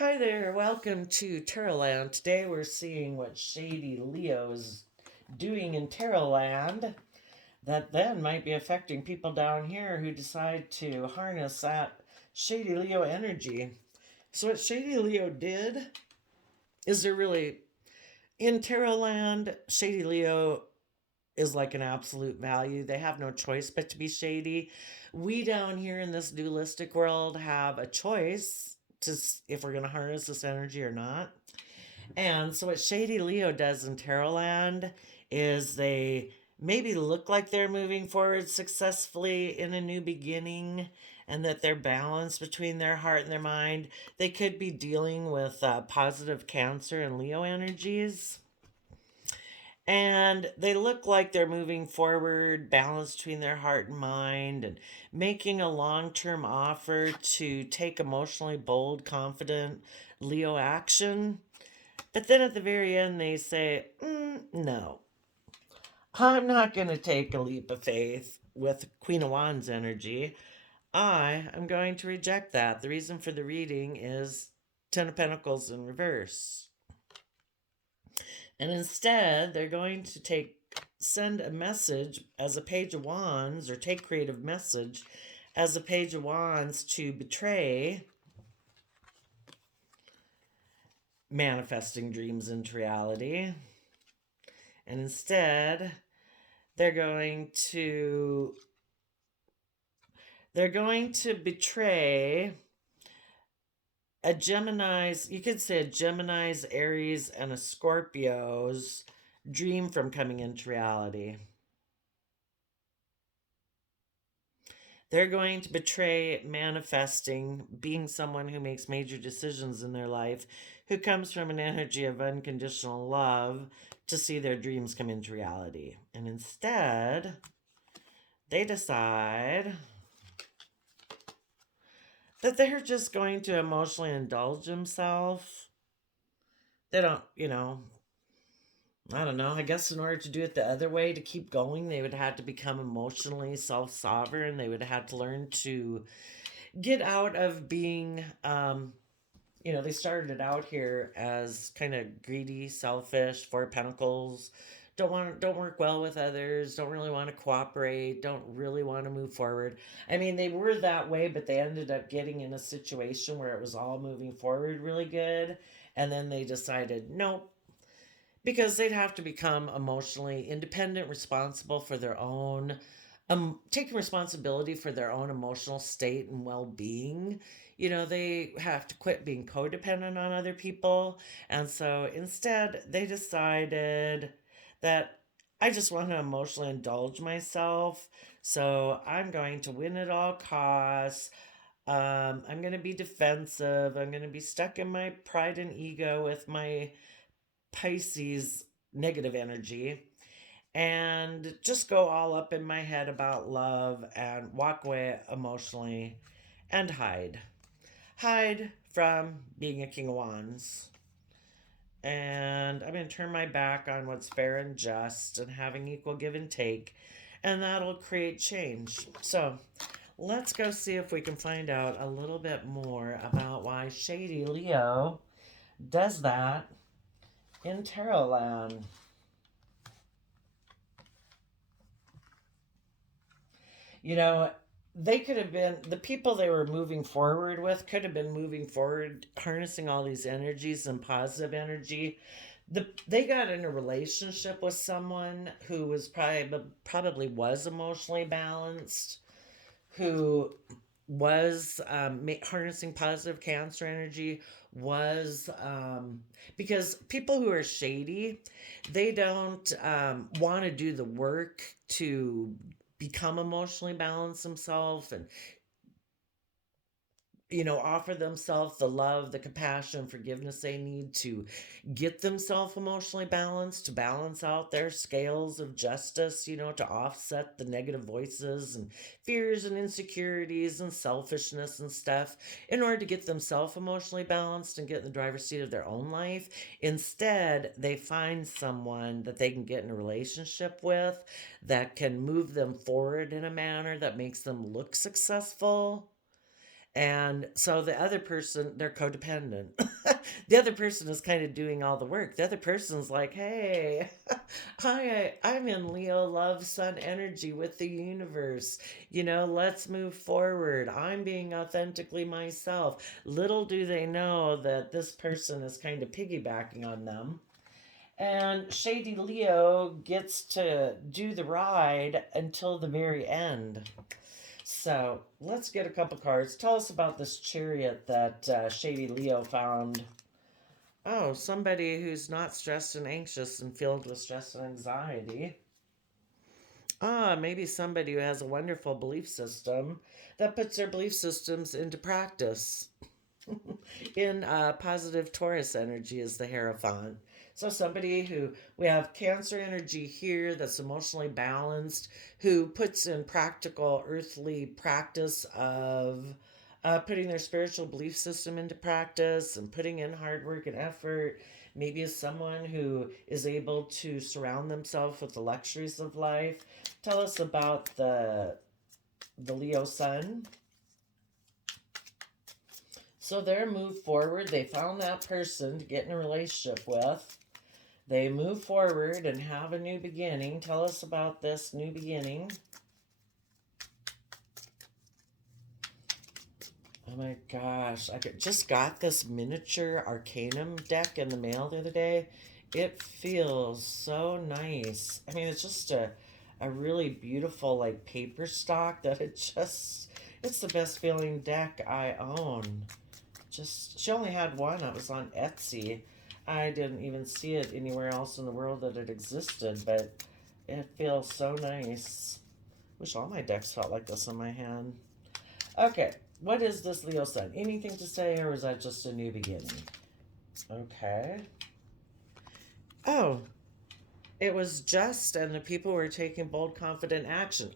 Hi there, welcome to Terraland. Today we're seeing what Shady Leo is doing in Terraland that then might be affecting people down here who decide to harness that Shady Leo energy. So, what Shady Leo did is they're really in Terraland, Shady Leo is like an absolute value. They have no choice but to be shady. We down here in this dualistic world have a choice to if we're going to harness this energy or not. And so, what Shady Leo does in Tarotland is they maybe look like they're moving forward successfully in a new beginning and that they're balanced between their heart and their mind. They could be dealing with positive Cancer and Leo energies. And they look like they're moving forward, balanced between their heart and mind, and making a long term offer to take emotionally bold, confident Leo action. But then at the very end, they say, no, I'm not going to take a leap of faith with Queen of Wands energy. I am going to reject that. The reason for the reading is Ten of Pentacles in reverse. And instead, they're going to send a message as a Page of Wands or take creative message as a Page of Wands to betray manifesting dreams into reality. And instead, they're going to betray a Gemini's, you could say a Gemini's, Aries, and a Scorpio's dream from coming into reality. They're going to betray manifesting, being someone who makes major decisions in their life, who comes from an energy of unconditional love to see their dreams come into reality. And instead, they decide that they're just going to emotionally indulge themselves. They don't, I don't know. I guess in order to do it the other way, to keep going, they would have to become emotionally self sovereign. They would have to learn to get out of being, they started out here as kind of greedy, selfish, Four Pentacles. Don't work well with others, don't really want to cooperate, don't really want to move forward. I mean, they were that way, but they ended up getting in a situation where it was all moving forward really good. And then they decided, nope, because they'd have to become emotionally independent, responsible for their own, taking responsibility for their own emotional state and well-being. They have to quit being codependent on other people. And so instead, they decided that I just want to emotionally indulge myself. So I'm going to win at all costs. I'm going to be defensive. I'm going to be stuck in my pride and ego with my Pisces negative energy and just go all up in my head about love and walk away emotionally and hide. Hide from being a King of Wands. And I'm going to turn my back on what's fair and just and having equal give and take. And that'll create change. So let's go see if we can find out a little bit more about why Shady Leo does that in Tarotland. You know, they could have been the people they were moving forward with could have been moving forward, harnessing all these energies and positive energy. They got in a relationship with someone who was probably was emotionally balanced, who was harnessing positive Cancer energy, was because people who are shady, they don't want to do the work to become emotionally balanced themselves and offer themselves the love, the compassion, forgiveness they need to get themselves emotionally balanced, to balance out their scales of justice, to offset the negative voices and fears and insecurities and selfishness and stuff in order to get themselves emotionally balanced and get in the driver's seat of their own life. Instead, they find someone that they can get in a relationship with that can move them forward in a manner that makes them look successful And so the other person, they're codependent. The other person is kind of doing all the work. The other person's like, hey, I'm in Leo love sun energy with the universe. Let's move forward. I'm being authentically myself. Little do they know that this person is kind of piggybacking on them. And Shady Leo gets to do the ride until the very end. So let's get a couple cards. Tell us about this chariot that Shady Leo found. Oh, somebody who's not stressed and anxious and filled with stress and anxiety. Maybe somebody who has a wonderful belief system that puts their belief systems into practice. In positive Taurus energy is the Hierophant. So somebody who we have Cancer energy here that's emotionally balanced, who puts in practical earthly practice of putting their spiritual belief system into practice and putting in hard work and effort. Maybe is someone who is able to surround themselves with the luxuries of life. Tell us about the Leo Sun. So they're moved forward. They found that person to get in a relationship with. They move forward and have a new beginning. Tell us about this new beginning. Oh my gosh. Just got this miniature Arcanum deck in the mail the other day. It feels so nice. I mean, it's just a really beautiful, like, paper stock that it's the best feeling deck I own. She only had one. It was on Etsy. I didn't even see it anywhere else in the world that it existed, but it feels so nice. Wish all my decks felt like this in my hand. Okay, what is this Leo Sun? Anything to say, or is that just a new beginning? Okay. Oh, it was just, and the people were taking bold, confident action.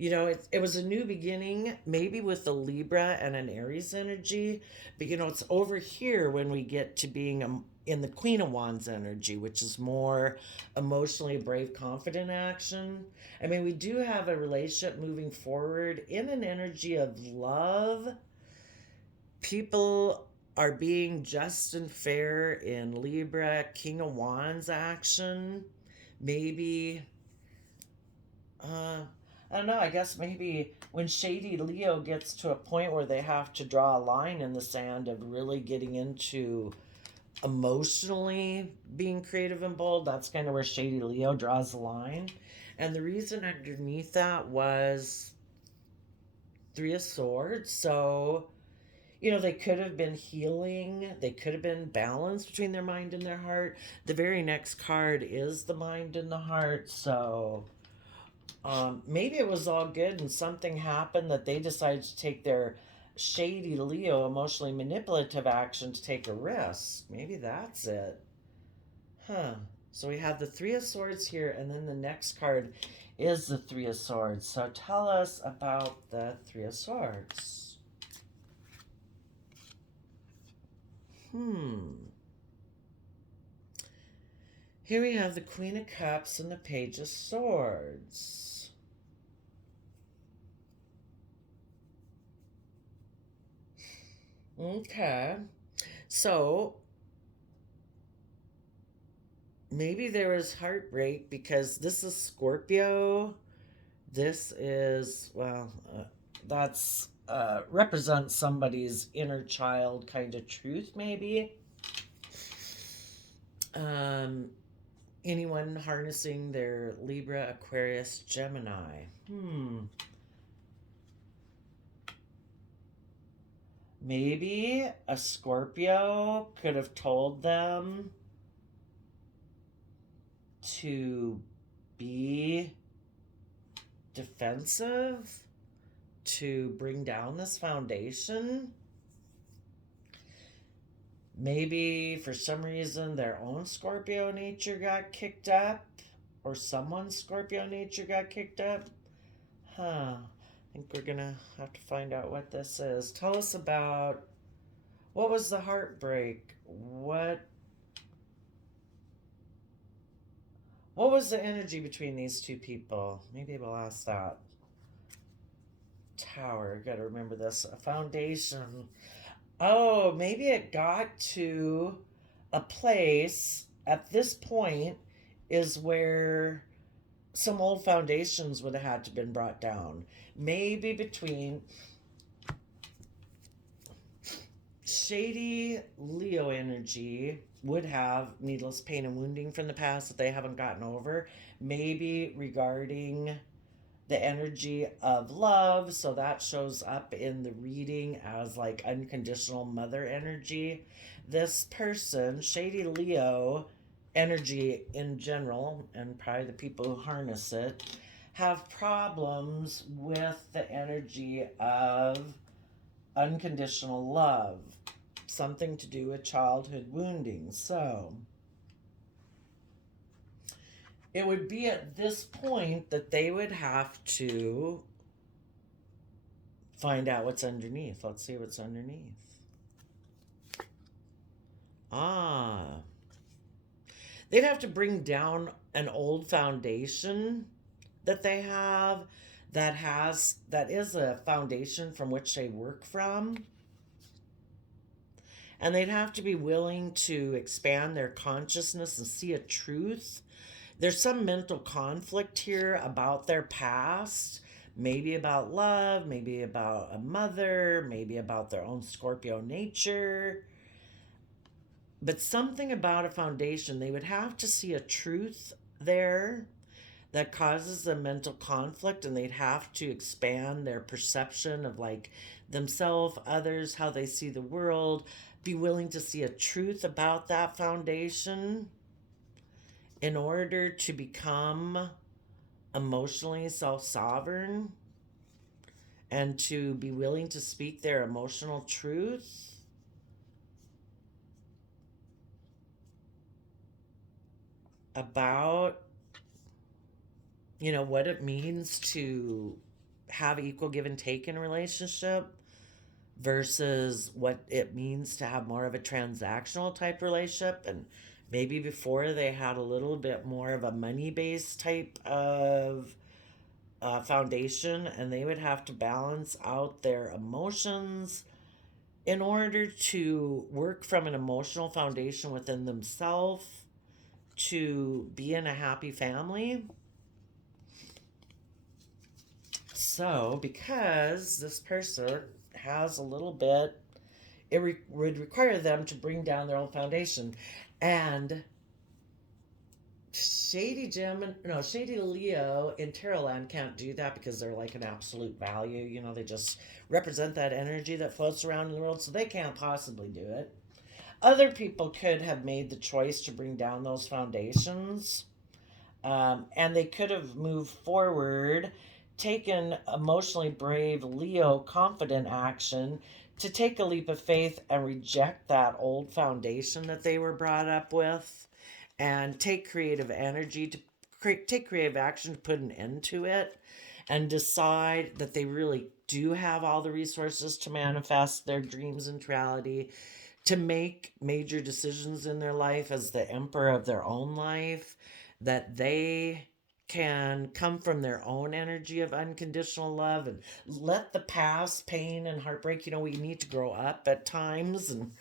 It was a new beginning, maybe with a Libra and an Aries energy, but it's over here when we get to being in the Queen of Wands energy, which is more emotionally brave, confident action. I mean, we do have a relationship moving forward in an energy of love. People are being just and fair in Libra, King of Wands action. Maybe I don't know. I guess maybe when Shady Leo gets to a point where they have to draw a line in the sand of really getting into emotionally being creative and bold, that's kind of where Shady Leo draws the line. And the reason underneath that was Three of Swords. So, they could have been healing, they could have been balanced between their mind and their heart. The very next card is the mind and the heart. So maybe it was all good and something happened that they decided to take their Shady Leo emotionally manipulative action to take a risk. Maybe that's it. Huh. So we have the Three of Swords here, and then the next card is the Three of Swords. So tell us about the Three of Swords. Here we have the Queen of Cups and the Page of Swords. Okay. So maybe there was heartbreak because this is Scorpio. This is, well, that's represents somebody's inner child kind of truth, maybe. Anyone harnessing their Libra, Aquarius, Gemini. Maybe a Scorpio could have told them to be defensive, to bring down this foundation. Maybe for some reason their own Scorpio nature got kicked up, or someone's Scorpio nature got kicked up. I think we're gonna have to find out what this is. Tell us about what was the heartbreak? What was the energy between these two people? Maybe we'll ask that. Tower. Got to remember this. A foundation. Oh, maybe it got to a place at this point is where some old foundations would have had to been brought down. Maybe between shady Leo energy would have needless pain and wounding from the past that they haven't gotten over. Maybe regarding the energy of love. So that shows up in the reading as like unconditional mother energy. This person, shady Leo energy in general, and probably the people who harness it, have problems with the energy of unconditional love. Something to do with childhood wounding. So it would be at this point that they would have to find out what's underneath. Let's see what's underneath. Ah. They'd have to bring down an old foundation that they have that is a foundation from which they work from. And they'd have to be willing to expand their consciousness and see a truth. There's some mental conflict here about their past, maybe about love, maybe about a mother, maybe about their own Scorpio nature. But something about a foundation, they would have to see a truth there that causes a mental conflict, and they'd have to expand their perception of like themselves, others, how they see the world, be willing to see a truth about that foundation in order to become emotionally self-sovereign and to be willing to speak their emotional truth. About, what it means to have equal give and take in a relationship versus what it means to have more of a transactional type relationship. And maybe before they had a little bit more of a money based type of foundation, and they would have to balance out their emotions in order to work from an emotional foundation within themselves to be in a happy family. So, because this person has a little bit, it would require them to bring down their own foundation. And Shady Leo in Tarot Land can't do that because they're like an absolute value. They just represent that energy that floats around in the world, so they can't possibly do it. Other people could have made the choice to bring down those foundations, and they could have moved forward, taken emotionally brave Leo confident action to take a leap of faith and reject that old foundation that they were brought up with, and take creative energy to take creative action to put an end to it, and decide that they really do have all the resources to manifest their dreams into reality, to make major decisions in their life as the emperor of their own life, that they can come from their own energy of unconditional love and let the past pain and heartbreak, we need to grow up at times. And,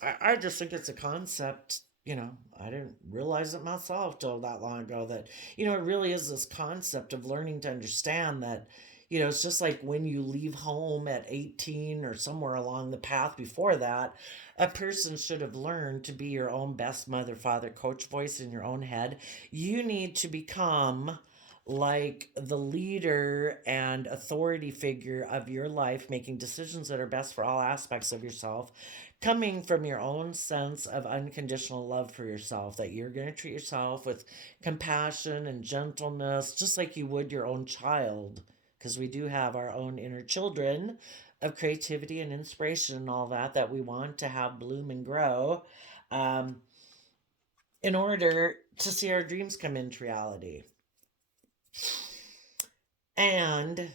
I just think it's a concept, I didn't realize it myself till that long ago that, it really is this concept of learning to understand that, it's just like when you leave home at 18 or somewhere along the path before that, a person should have learned to be your own best mother, father, coach voice in your own head. You need to become like the leader and authority figure of your life, making decisions that are best for all aspects of yourself, coming from your own sense of unconditional love for yourself, that you're going to treat yourself with compassion and gentleness, just like you would your own child, because we do have our own inner children of creativity and inspiration and all that we want to have bloom and grow, in order to see our dreams come into reality. And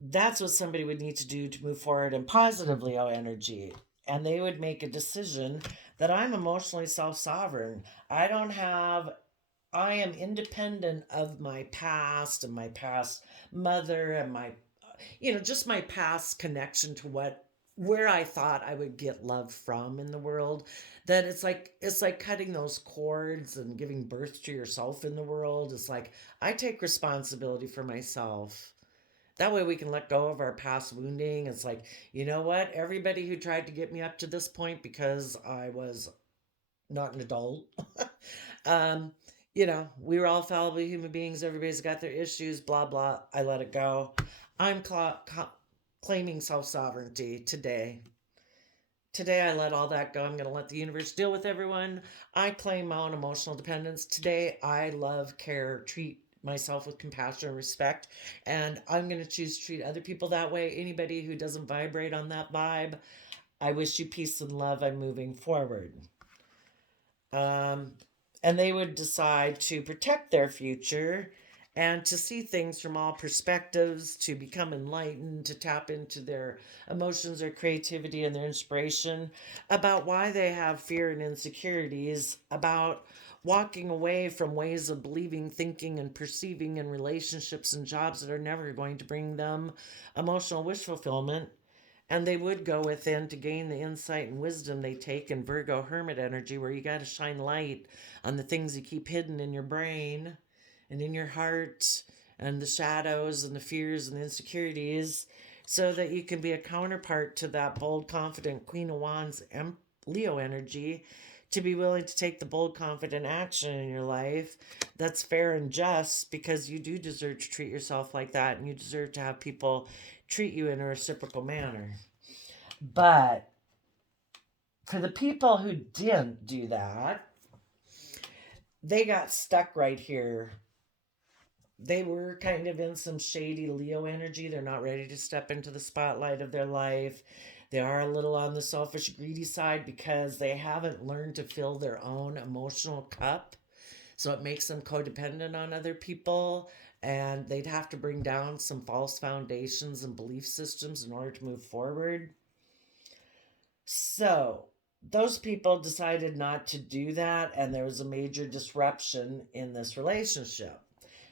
that's what somebody would need to do to move forward in positive Leo energy. And they would make a decision that I'm emotionally self-sovereign. I don't have I am independent of my past and my past mother and my, just my past connection to where I thought I would get love from in the world. That it's like cutting those cords and giving birth to yourself in the world. It's like I take responsibility for myself. That way we can let go of our past wounding. It's like, you know what? Everybody who tried to get me up to this point because I was not an adult. um, we were all fallible human beings. Everybody's got their issues, blah, blah. I let it go. I'm claiming self sovereignty today. Today, I let all that go. I'm going to let the universe deal with everyone. I claim my own emotional dependence. Today, I love, care, treat myself with compassion and respect. And I'm going to choose to treat other people that way. Anybody who doesn't vibrate on that vibe, I wish you peace and love. I'm moving forward. Um, and they would decide to protect their future and to see things from all perspectives, to become enlightened, to tap into their emotions, their creativity, and their inspiration about why they have fear and insecurities, about walking away from ways of believing, thinking, and perceiving in relationships and jobs that are never going to bring them emotional wish fulfillment. And they would go within to gain the insight and wisdom they take in Virgo hermit energy, where you got to shine light on the things you keep hidden in your brain and in your heart, and the shadows and the fears and the insecurities, so that you can be a counterpart to that bold, confident Queen of Wands Leo energy, to be willing to take the bold, confident action in your life that's fair and just, because you do deserve to treat yourself like that, and you deserve to have people treat you in a reciprocal manner. But for the people who didn't do that, they got stuck right here. They were kind of in some shady Leo energy. They're not ready to step into the spotlight of their life. They are a little on the selfish, greedy side because they haven't learned to fill their own emotional cup. So it makes them codependent on other people. And they'd have to bring down some false foundations and belief systems in order to move forward. So those people decided not to do that, and there was a major disruption in this relationship.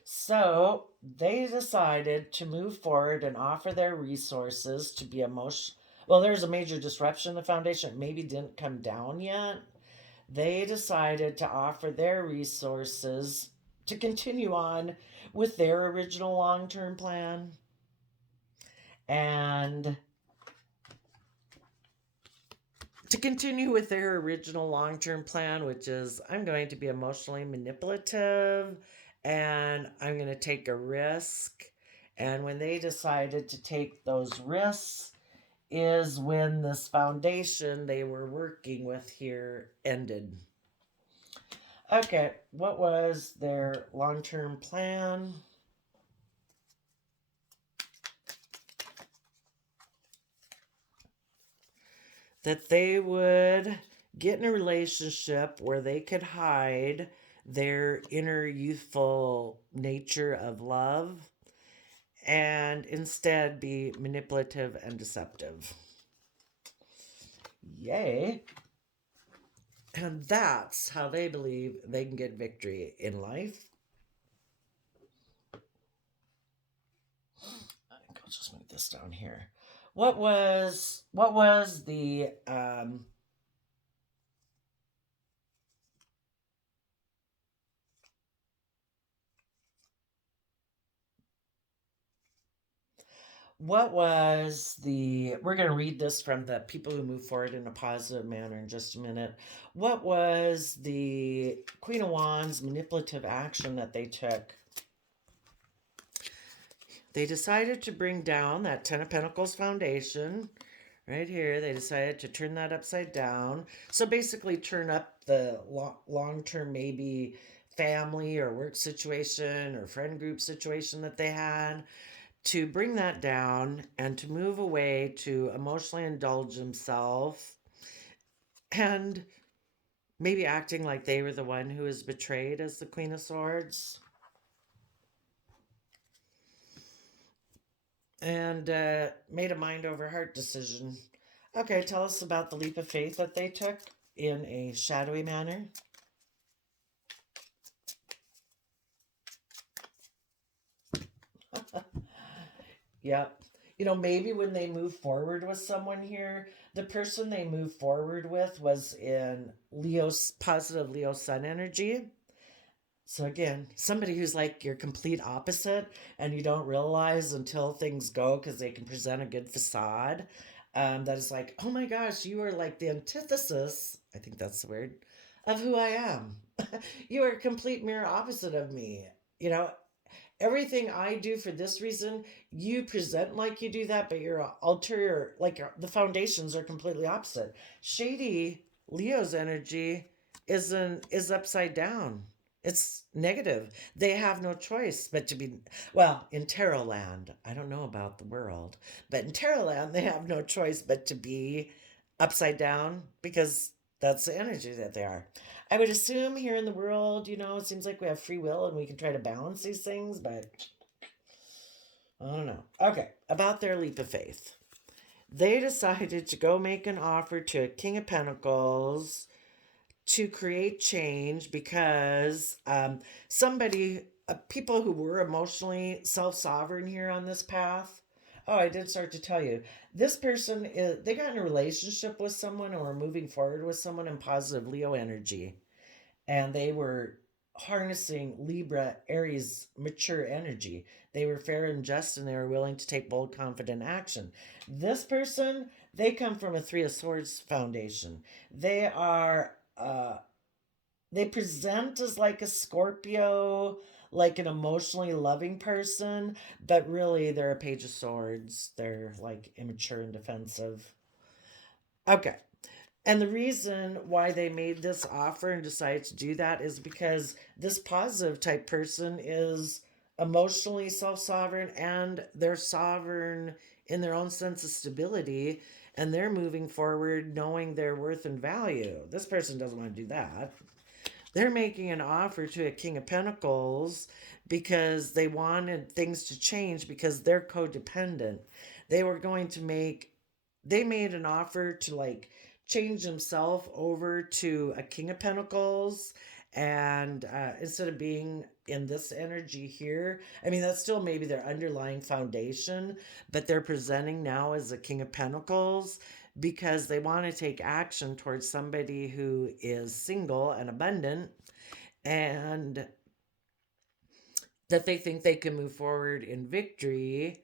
So they decided to move forward and offer their resources to be emotional. Well, there's a major disruption in the foundation. It maybe didn't come down yet. They decided to offer their resources to continue on with their original long term plan. And to continue with their original long term plan, which is I'm going to be emotionally manipulative and I'm going to take a risk. And when they decided to take those risks, is when this foundation they were working with here ended. Okay, what was their long term plan? That they would get in a relationship where they could hide their inner youthful nature of love and instead be manipulative and deceptive. Yay. And that's how they believe they can get victory in life. I think I'll just move this down here. What was the we're going to read this from the people who move forward in a positive manner in just a minute. What was the Queen of Wands manipulative action that they took? They decided to bring down that Ten of Pentacles foundation right here. They decided to turn that upside down. So basically turn up the long-term maybe family or work situation or friend group situation that they had, to bring that down and to move away to emotionally indulge himself and maybe acting like they were the one who was betrayed as the Queen of Swords. And made a mind over heart decision. Okay, tell us about the leap of faith that they took in a shadowy manner. Yep. Maybe when they move forward with someone here, the person they move forward with was in Leo's positive Leo sun energy. So again, somebody who's like your complete opposite, and you don't realize until things go because they can present a good facade. That is like, oh my gosh, you are like the antithesis. I think that's the word of who I am. You are a complete mirror opposite of me. You know, everything I do for this reason, you present like you do that, but your ulterior, like the foundations are completely opposite. Shady Leo's energy is upside down. It's negative. They have no choice but to be, well, in Tarot land. I don't know about the world, but in Tarot land, they have no choice but to be upside down because that's the energy that they are. I would assume here in the world, it seems like we have free will and we can try to balance these things, but I don't know. Okay, about their leap of faith. They decided to go make an offer to a King of Pentacles to create change because people who were emotionally self sovereign here on this path. Oh, I did start to tell you. This person they got in a relationship with someone or were moving forward with someone in positive Leo energy. And they were harnessing Libra, Aries, mature energy. They were fair and just, and they were willing to take bold, confident action. This person, they come from a Three of Swords foundation. They are, they present as like a Scorpio, like an emotionally loving person, but really they're a Page of Swords. They're like immature and defensive. Okay. And the reason why they made this offer and decided to do that is because this positive type person is emotionally self sovereign and they're sovereign in their own sense of stability and they're moving forward knowing their worth and value. This person doesn't want to do that. They're making an offer to a King of Pentacles because they wanted things to change because they're codependent. They were going to they made an offer to like change himself over to a King of Pentacles. And instead of being in this energy here, I mean, that's still maybe their underlying foundation, but they're presenting now as a King of Pentacles because they want to take action towards somebody who is single and abundant and that they think they can move forward in victory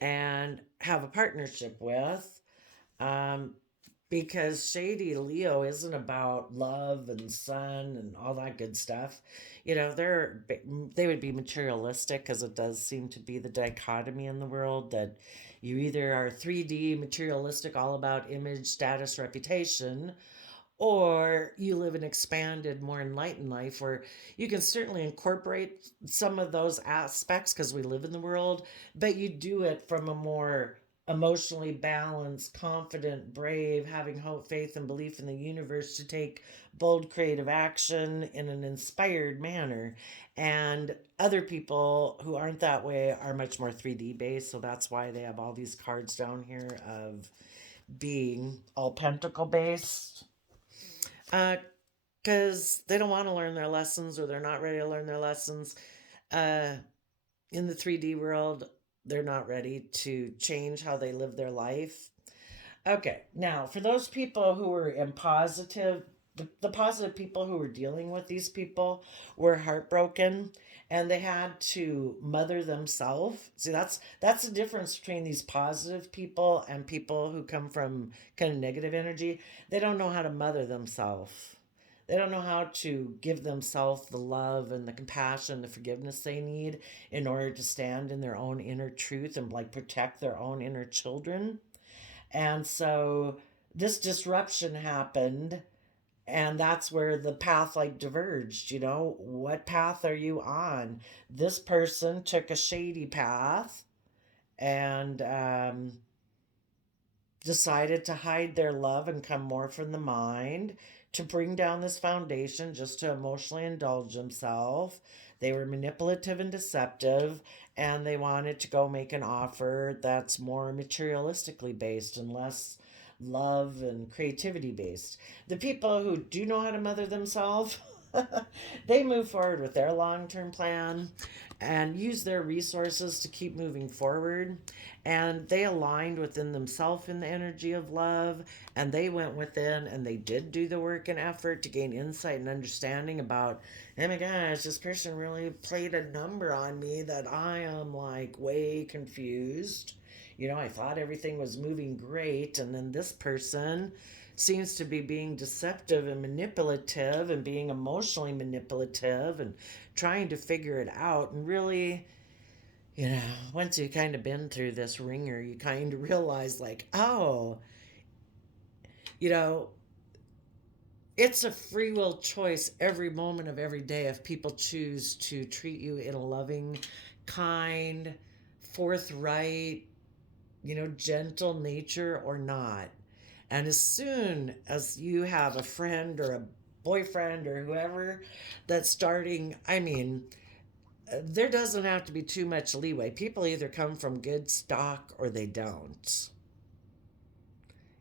and have a partnership with. Um, because shady Leo isn't about love and sun and all that good stuff. They would be materialistic because it does seem to be the dichotomy in the world that you either are 3D materialistic, all about image, status, reputation, or you live an expanded, more enlightened life where you can certainly incorporate some of those aspects because we live in the world, but you do it from a more emotionally balanced, confident, brave, having hope, faith, and belief in the universe to take bold, creative action in an inspired manner. And other people who aren't that way are much more 3D based. So that's why they have all these cards down here of being all pentacle based. Because they don't want to learn their lessons or they're not ready to learn their lessons. Uh, in the 3D world, they're not ready to change how they live their life. Okay, now for those people who were in positive, the positive people who were dealing with these people were heartbroken and they had to mother themselves. See, that's the difference between these positive people and people who come from kind of negative energy. They don't know how to mother themselves. They don't know how to give themselves the love and the compassion, the forgiveness they need in order to stand in their own inner truth and like protect their own inner children. And so this disruption happened, and that's where the path like diverged. What path are you on? This person took a shady path and decided to hide their love and come more from the mind to bring down this foundation just to emotionally indulge themselves. They were manipulative and deceptive, and they wanted to go make an offer that's more materialistically based and less love and creativity based. The people who do know how to mother themselves, They move forward with their long term plan and use their resources to keep moving forward. And they aligned within themselves in the energy of love. And they went within and they did do the work and effort to gain insight and understanding about, oh my gosh, this person really played a number on me that I am like way confused. I thought everything was moving great, and then this person seems to be being deceptive and manipulative and being emotionally manipulative and trying to figure it out. And really, once you kind of been through this ringer, you kind of realize, like, oh, you know, it's a free will choice every moment of every day if people choose to treat you in a loving, kind, forthright, gentle nature or not. And as soon as you have a friend or a boyfriend or whoever that's starting, I mean, there doesn't have to be too much leeway. People either come from good stock or they don't.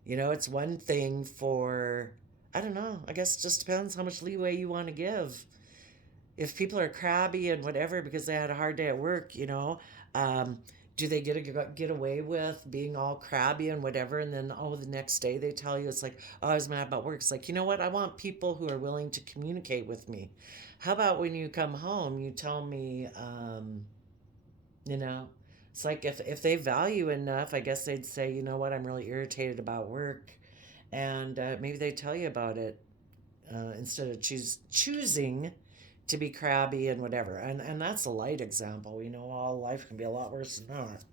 It's one thing for, I don't know, I guess it just depends how much leeway you want to give. If people are crabby and whatever because they had a hard day at work, um, do they get away with being all crabby and whatever, and then the next day they tell you it's like, oh, I was mad about work. It's like, you know what? I want people who are willing to communicate with me. How about when you come home, you tell me, you know, it's like if they value enough, I guess they'd say, you know what? I'm really irritated about work, and maybe they tell you about it instead of choosing to be crabby and whatever. And that's a light example. All life can be a lot worse than that.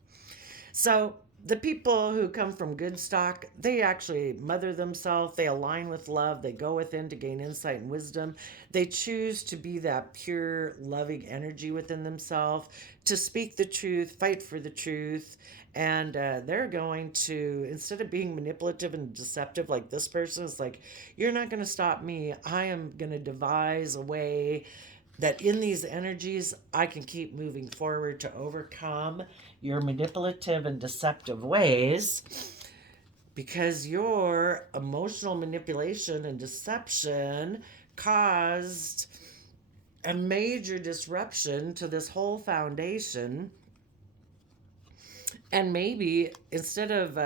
So the people who come from good stock, they actually mother themselves, they align with love, they go within to gain insight and wisdom. They choose to be that pure, loving energy within themselves, to speak the truth, fight for the truth. And they're going to, instead of being manipulative and deceptive like this person, it's like, you're not going to stop me. I am going to devise a way that in these energies I can keep moving forward to overcome your manipulative and deceptive ways, because your emotional manipulation and deception caused a major disruption to this whole foundation. And maybe instead of,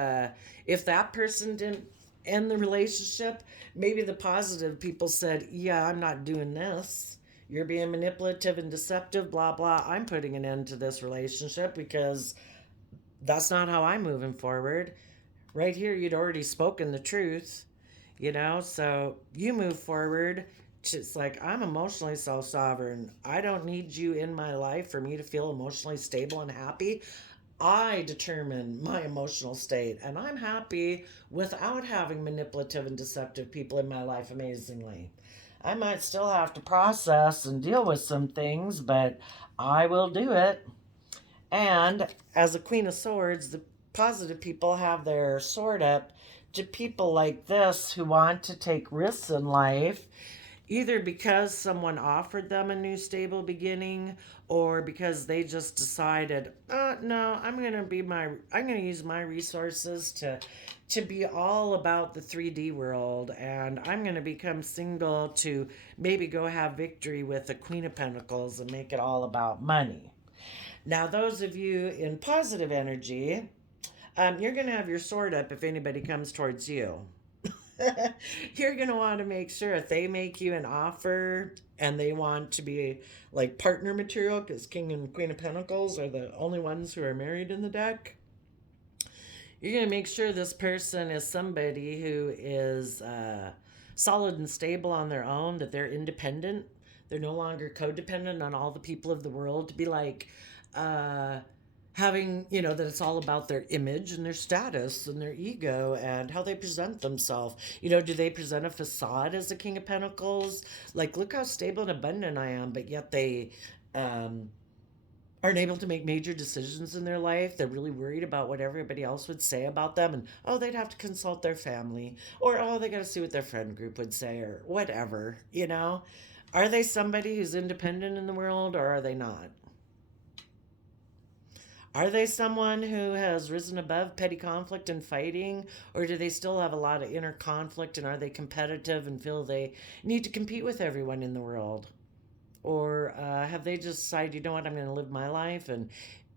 if that person didn't end the relationship, maybe the positive people said, yeah, I'm not doing this. You're being manipulative and deceptive, blah, blah. I'm putting an end to this relationship because that's not how I'm moving forward. Right here, you'd already spoken the truth, so you move forward. It's like, I'm emotionally self sovereign. I don't need you in my life for me to feel emotionally stable and happy. I determine my emotional state, and I'm happy without having manipulative and deceptive people in my life, amazingly. I might still have to process and deal with some things, but I will do it. And as a Queen of Swords, the positive people have their sword up to people like this who want to take risks in life, either because someone offered them a new stable beginning or because they just decided, no, I'm going to use my resources to be all about the 3D world, and I'm going to become single to maybe go have victory with the Queen of Pentacles and make it all about money. Now, those of you in positive energy, you're going to have your sword up if anybody comes towards you. You're going to want to make sure if they make you an offer and they want to be like partner material, because King and Queen of Pentacles are the only ones who are married in the deck. You're going to make sure this person is somebody who is solid and stable on their own, that they're independent. They're no longer codependent on all the people of the world to be like, having, that it's all about their image and their status and their ego and how they present themselves. Do they present a facade as the King of Pentacles? Like, look how stable and abundant I am, but yet they aren't able to make major decisions in their life. They're really worried about what everybody else would say about them. And, they'd have to consult their family. Or, they got to see what their friend group would say or whatever, Are they somebody who's independent in the world, or are they not? Are they someone who has risen above petty conflict and fighting, or do they still have a lot of inner conflict, and are they competitive and feel they need to compete with everyone in the world? Or have they just decided, you know what, I'm going to live my life and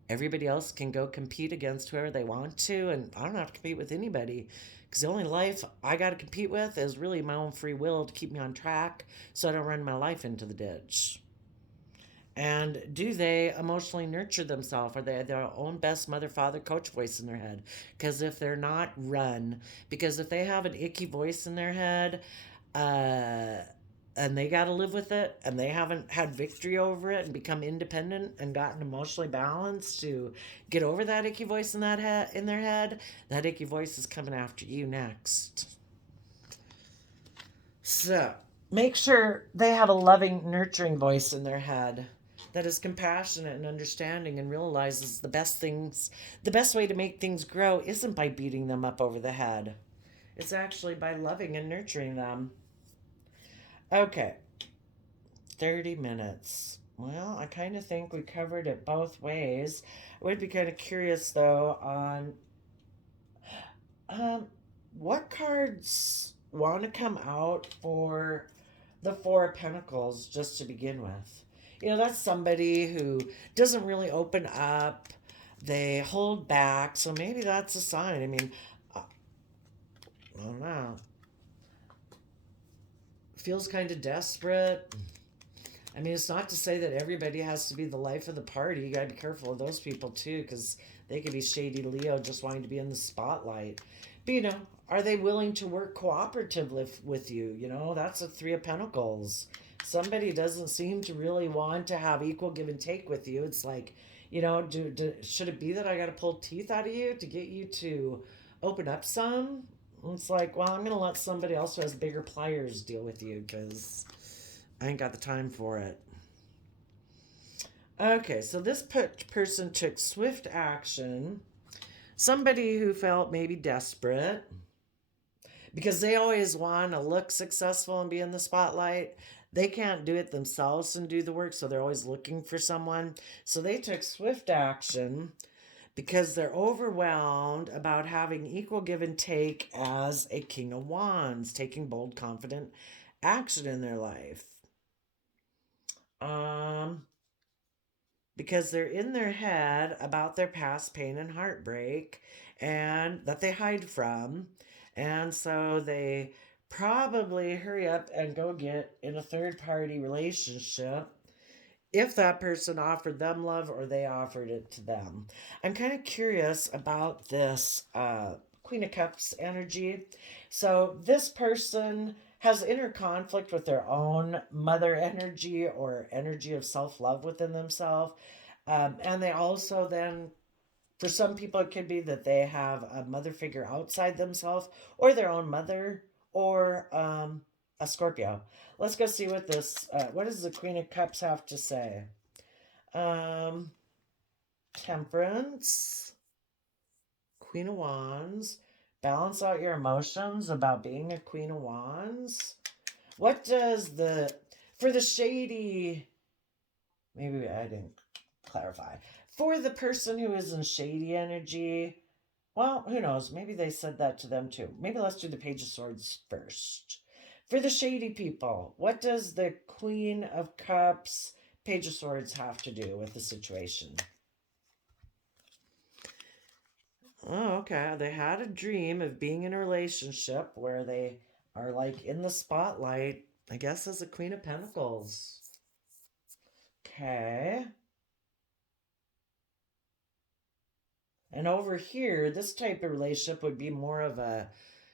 everybody else can go compete against whoever they want to, and I don't have to compete with anybody because the only life I got to compete with is really my own free will to keep me on track so I don't run my life into the ditch. And do they emotionally nurture themselves? Are they their own best mother, father, coach voice in their head? Because if they're not, run. Because if they have an icky voice in their head, uh, and they got to live with it, and they haven't had victory over it and become independent and gotten emotionally balanced to get over that icky voice in in their head, that icky voice is coming after you next. So make sure they have a loving, nurturing voice in their head that is compassionate and understanding and realizes the best way to make things grow isn't by beating them up over the head. It's actually by loving and nurturing them. Okay, 30 minutes. Well, I kind of think we covered it both ways. I would be kind of curious though on um, what cards want to come out for the Four of Pentacles just to begin with. You know, that's somebody who doesn't really open up, they hold back, so maybe that's a sign. I mean, I don't know. Feels kind of desperate. I mean, it's not to say that everybody has to be the life of the party. You got to be careful of those people too, because they could be shady Leo just wanting to be in the spotlight. But, you know, are they willing to work cooperatively with you? You know, that's a Three of Pentacles. Somebody doesn't seem to really want to have equal give and take with you. It's like, you know, should it be that I got to pull teeth out of you to get you to open up some? It's like, well, I'm going to let somebody else who has bigger pliers deal with you because I ain't got the time for it. Okay, so this person took swift action. Somebody who felt maybe desperate because they always want to look successful and be in the spotlight. They can't do it themselves and do the work, so they're always looking for someone. So they took swift action because they're overwhelmed about having equal give and take as a King of Wands, taking bold, confident action in their life. Um, because they're in their head about their past pain and heartbreak and that they hide from. And so they probably hurry up and go get in a third party relationship if that person offered them love or they offered it to them. I'm kind of curious about this Queen of Cups energy. So this person has inner conflict with their own mother energy or energy of self love within themselves. And they also then, for some people, it could be that they have a mother figure outside themselves or their own mother or a Scorpio. Let's go see what does the Queen of Cups have to say? Um, Temperance, Queen of Wands. Balance out your emotions about being a Queen of Wands. What does for the shady, maybe I didn't clarify. For the person who is in shady energy, well, who knows? Maybe they said that to them too. Maybe let's do the Page of Swords first. For the shady people, what does the Queen of Cups, Page of Swords have to do with the situation? Oh, okay. They had a dream of being in a relationship where they are like in the spotlight, I guess, as a Queen of Pentacles. Okay. And over here, this type of relationship would be more of a,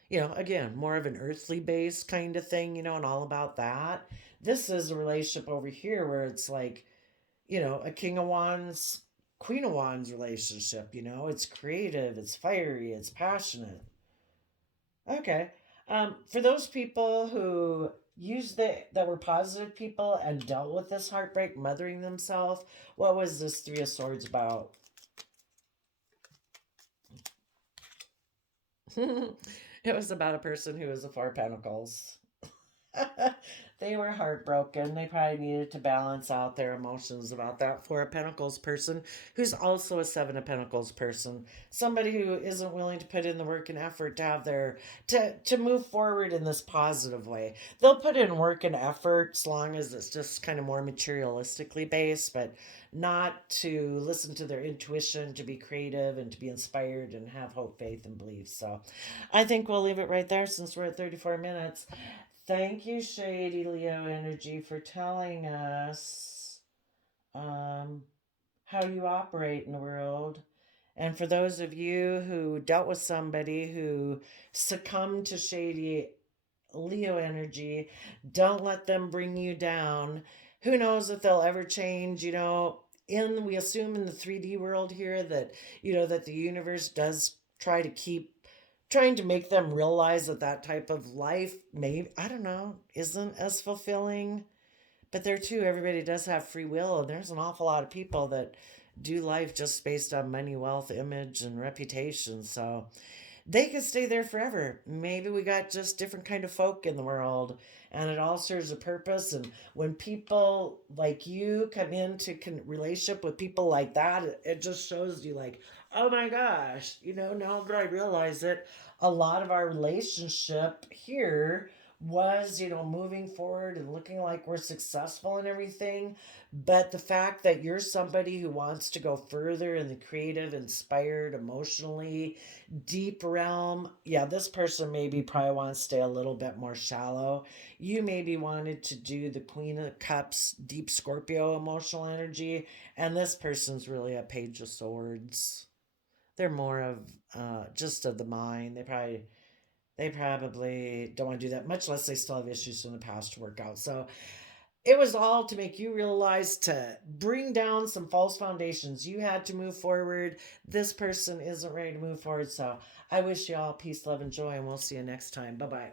you know, again, more of an earthly based kind of thing, you know, and all about that. This is a relationship over here where it's like, you know, a King of Wands, Queen of Wands relationship, you know, it's creative, it's fiery, it's passionate. Okay. For those people who that were positive people and dealt with this heartbreak, mothering themselves, what was this Three of Swords about? It was about a person who was a Four of Pentacles. They were heartbroken. They probably needed to balance out their emotions about that. Four of Pentacles person who's also a Seven of Pentacles person. Somebody who isn't willing to put in the work and effort to have their to move forward in this positive way. They'll put in work and effort as long as it's just kind of more materialistically based, but not to listen to their intuition, to be creative and to be inspired and have hope, faith, and belief. So I think we'll leave it right there since we're at 34 minutes. Thank you, Shady Leo Energy, for telling us um, how you operate in the world. And for those of you who dealt with somebody who succumbed to Shady Leo energy, don't let them bring you down. Who knows if they'll ever change, we assume in the 3D world here that that the universe does trying to make them realize that that type of life, maybe, I don't know, isn't as fulfilling. But there too, everybody does have free will, and there's an awful lot of people that do life just based on money, wealth, image, and reputation. So they could stay there forever. Maybe we got just different kind of folk in the world, and it all serves a purpose. And when people like you come into relationship with people like that, it just shows you like, oh my gosh, now that I realize it, a lot of our relationship here was, moving forward and looking like we're successful and everything. But the fact that you're somebody who wants to go further in the creative, inspired, emotionally deep realm, yeah, this person maybe probably wants to stay a little bit more shallow. You maybe wanted to do the Queen of Cups, deep Scorpio emotional energy, and this person's really a Page of Swords. They're more of just of the mind. They probably don't want to do that, much less they still have issues from the past to work out. So it was all to make you realize to bring down some false foundations. You had to move forward. This person isn't ready to move forward. So I wish you all peace, love, and joy, and we'll see you next time. Bye bye.